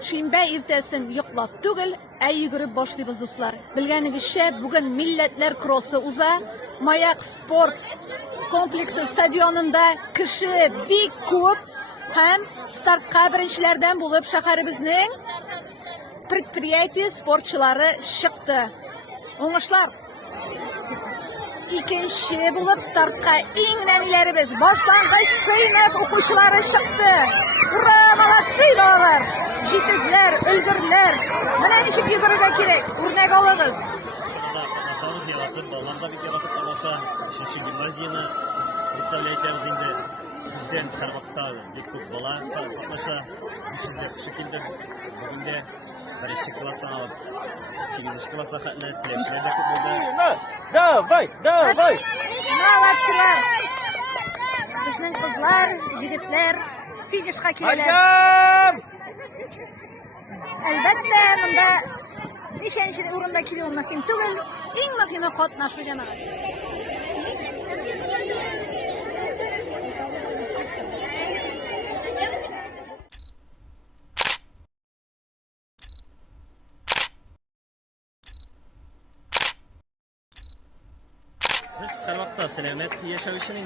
Shinba ertasin yo'qlab tugul, ay yugurib boshlaymiz do'stlar. Bilganingizcha, bugun millatlar krossi uza Mayak sport kompleksi stadionida kishi bek ko'p ham startga birinchilardan bo'lib shaharimizning предприятие sportchilari chiqdi. O'ngishlar. Ikkinchi bo'lib startga eng nanilarimiz boshlang'ich sinf o'quvchilari chiqdi. Ura, молодцы bolalar. Jitizlar, ilgirlar. Mana ishib yugurishga kerak. O'rnak olamiz. Qatnashamiz yaratib, bolalarga bir yaratib olsa, 3-gimnaziyani представляйtamiz endi. Bizden her vaqtda ko'p bola qatnasha. Sizlar shekilde bugunda 1-klassdan olib 8-klassga qatnab kelishlarda ko'p bo'ldi. Давай, давай. Молодцlar. Bizning qizlar, yigitlar finishga keladi. Albatta, bunda nishanchi o'rinda kelish muhim tugul, eng muhimi qatnashuv jamoat. Biz har vaqtda salomat yashash uchun